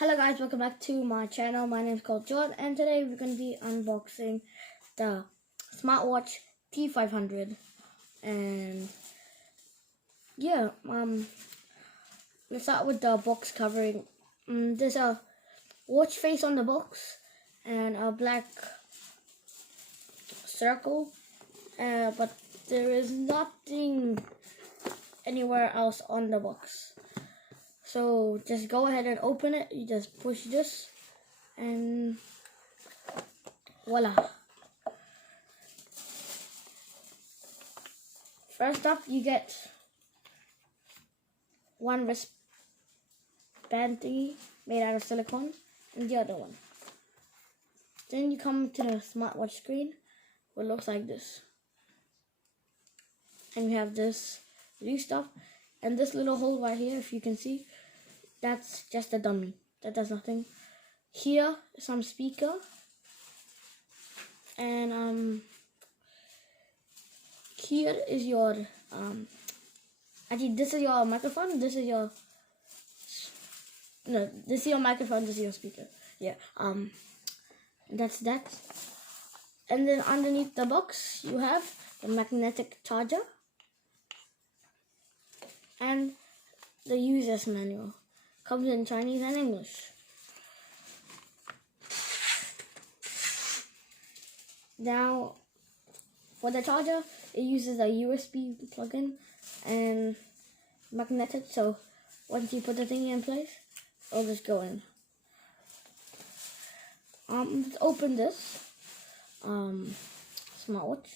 Hello guys, welcome back to my channel. My name is called John, and today we're going to be unboxing the smartwatch t500. And yeah, we'll start with the box covering. There's a watch face on the box and a black circle, but there is nothing anywhere else on the box. So just go ahead and open it. You just push this and voila. First up, you get one wristband thingy made out of silicone and the other one. Then you come to the smartwatch screen, what looks like this. And you have this blue stuff and this little hole right here, if you can see. That's just a dummy. That does nothing. Here, some speaker. And here is your actually this is your microphone. This is your this is your microphone, this is your speaker. Yeah. That's that. And then underneath the box you have the magnetic charger and the user's manual. Comes in Chinese and English. Now, for the charger, it uses a USB plug-in and magnetic, so once you put the thing in place, it'll just go in. Let's open this smartwatch.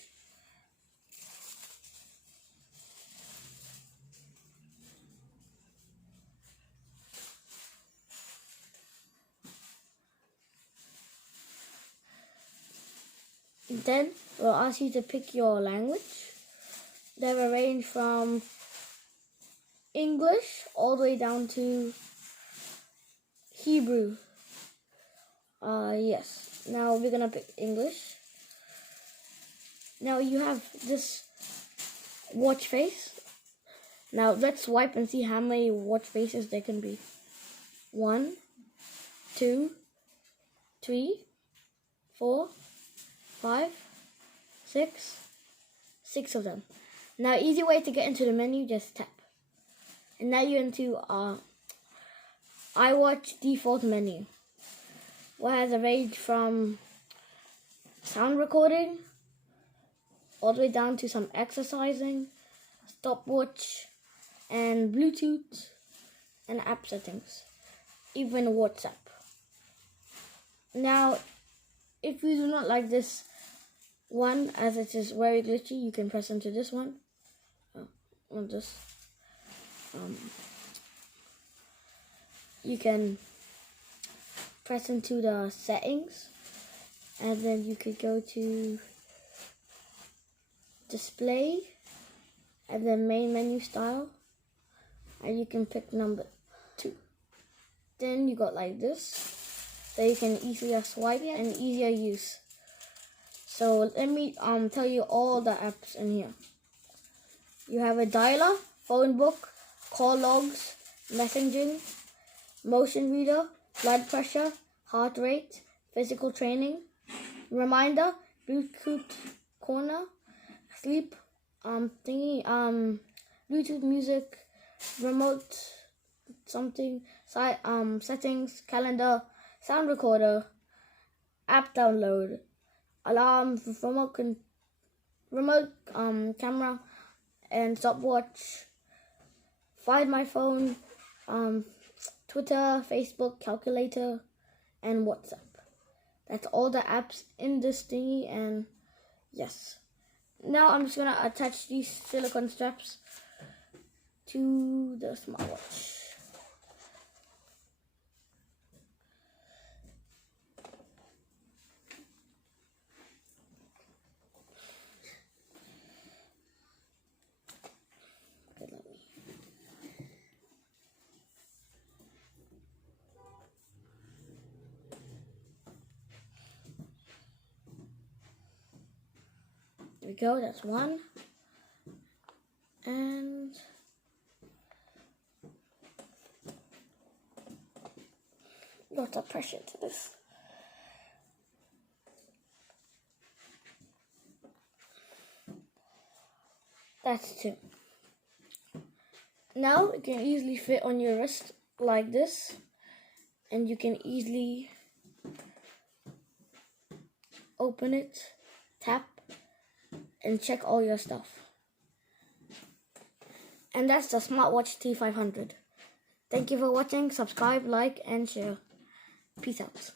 Then we'll ask you to pick your language. They have a range from English all the way down to Hebrew. Yes. Now we're gonna pick English. Now you have this watch face. Now let's swipe and see how many watch faces there can be. 1, 2, 3, 4, 5, 6 of them. Now, easy way to get into the menu, just tap. And now you're into Hiwatch default menu, what has a range from sound recording all the way down to some exercising, stopwatch, and Bluetooth, and app settings, even WhatsApp. Now, if you do not like this one, as it is very glitchy, you can press into this one. You can press into the settings, and then you could go to display, and then main menu style, and you can pick number 2. Then you got like this. So you can easier swipe and easier use. So let me tell you all the apps in here. You have a dialer, phone book, call logs, messaging, motion reader, blood pressure, heart rate, physical training, reminder, Bluetooth corner, sleep thingy, Bluetooth music, remote something, settings, calendar, sound recorder, app download, alarm, remote camera, and stopwatch, find my phone, Twitter, Facebook, calculator, and WhatsApp. That's all the apps in this thingy, and yes. Now I'm just gonna attach these silicone straps to the smartwatch. There we go, that's one. And Lots of pressure to this. That's 2. Now it can easily fit on your wrist like this, and you can easily open it, tap, and check all your stuff. And that's the smartwatch T500. Thank you for watching. Subscribe, like, and share. Peace out.